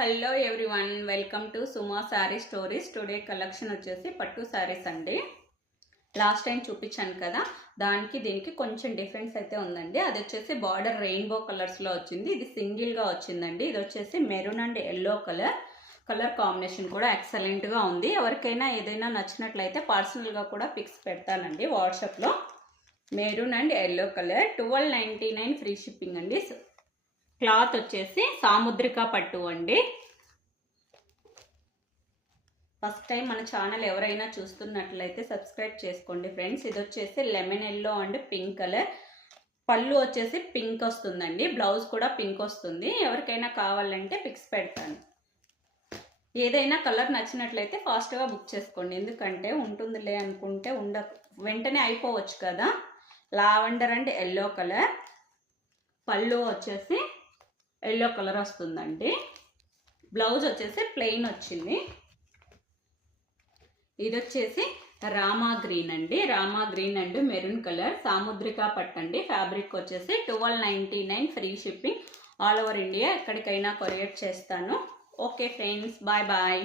Hello everyone, welcome to Suma sari stories. Today collection వచ్చేసి పట్టు శారీస్ అండి. లాస్ట్ టైం చూపించాను కదా, దానికి దీనికి కొంచెం డిఫరెన్స్ అయితే ఉందండి. అది వచ్చేసి బార్డర్ రెయిన్బో కలర్స్లో వచ్చింది. ఇది సింగిల్గా వచ్చిందండి. ఇది వచ్చేసి maroon and yellow colour combination కూడా ఎక్సలెంట్గా ఉంది. ఎవరికైనా ఏదైనా నచ్చినట్లయితే పర్సనల్గా కూడా పిక్స్ పెడతానండి వాట్సాప్లో. Maroon and yellow colour, 1299 free shipping అండి. క్లాత్ వచ్చేసి సాముద్రిక పట్టు అండి. ఫస్ట్ టైం మన ఛానల్ ఎవరైనా చూస్తున్నట్లయితే సబ్స్క్రైబ్ చేసుకోండి ఫ్రెండ్స్. ఇది వచ్చేసి lemon yellow and pink colour. పళ్ళు వచ్చేసి పింక్ వస్తుందండి, బ్లౌజ్ కూడా పింక్ వస్తుంది. ఎవరికైనా కావాలంటే పిక్స్ పెడతాను. ఏదైనా కలర్ నచ్చినట్లయితే ఫాస్ట్గా బుక్ చేసుకోండి, ఎందుకంటే ఉంటుందిలే అనుకుంటే వెంటనే అయిపోవచ్చు కదా. Lavender and yellow colour. పళ్ళు వచ్చేసి ఎల్లో కలర్ వస్తుందండి. బ్లౌజ్ వచ్చేసి ప్లెయిన్ వచ్చింది. ఇది వచ్చేసి రామా గ్రీన్ అండి. Rama green and maroon colour, Samudrika పట్టండి. ఫ్యాబ్రిక్ వచ్చేసి 1299 free shipping. All over India ఎక్కడికైనా కొరియర్ చేస్తాను. Okay friends, bye bye.